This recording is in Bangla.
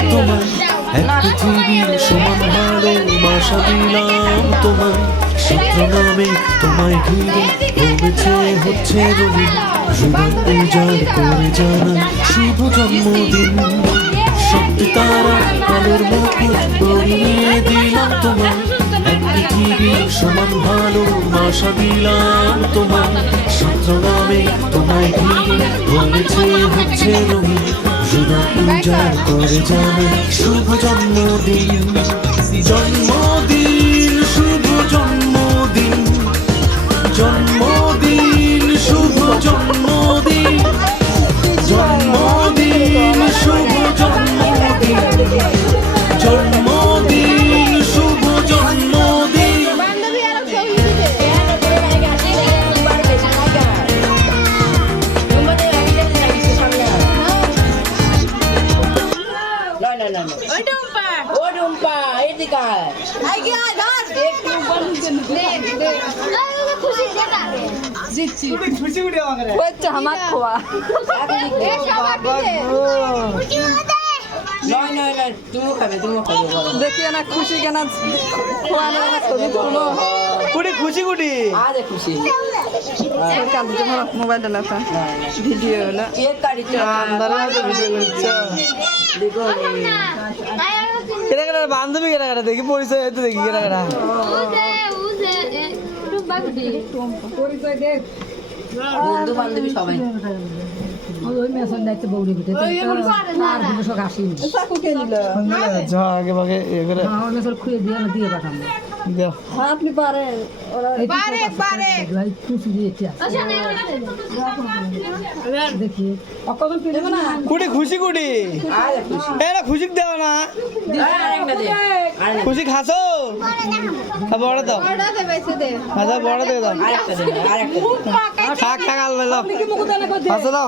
দিলাম তোমায়, এক পৃথিবীর সমান ভালোবাসা দিলাম তোমায়। সূত্র নামে তোমায় ঘিরে ভবেছে হচ্ছে রঙিন, হৃদয় উজাড় করে জানাই শুভ জন্মদিন। সত্যি তারা আলোর মুকুট পরিয়ে দিলাম তোমায়, এক পৃথিবীর সমান ভালোবাসা দিলাম তোমায়। সূত্র নামে তোমায় ঘিরে ভবেছে হচ্ছে রঙিন, হৃদয় উজাড় করে জানাই শুভ জন্মদিন। জন্মদিন শুভ জন্মদিন, জন্মদিন শুভ জন্মদিন, জন্মদিন শুভ জন্মদিন, জন্মদিন শুভ জন্মদিন। देखिए ना खुशी के ना खुआने वाला छवि तुलो कुड़ी खुशी कुड़ी मोबाइल डाला था वीडियो ना अंदर में तो वीडियो केरा केरा बांधवी केरा केरा देखी परिचय है तो देखी केरा केरा বন্ধু বান্ধবী সবাই ওই মেশন দায়িত্ব বউরি ভিতরে আর দুশো আসেনি जा आगे भागे ये करे ওই মেশন খুঁয়ে দিয়ে না দিয়ে পাঠান दे আপনি পারেন খুশি দিয়েছে দেখি কখন পেলে না कुड़ी खुशी कुड़ी ए ना खुशी देवा ना खुशी खासो अब बड़ा दो अच्छा बड़ा दे दो खा खा लो खासो दो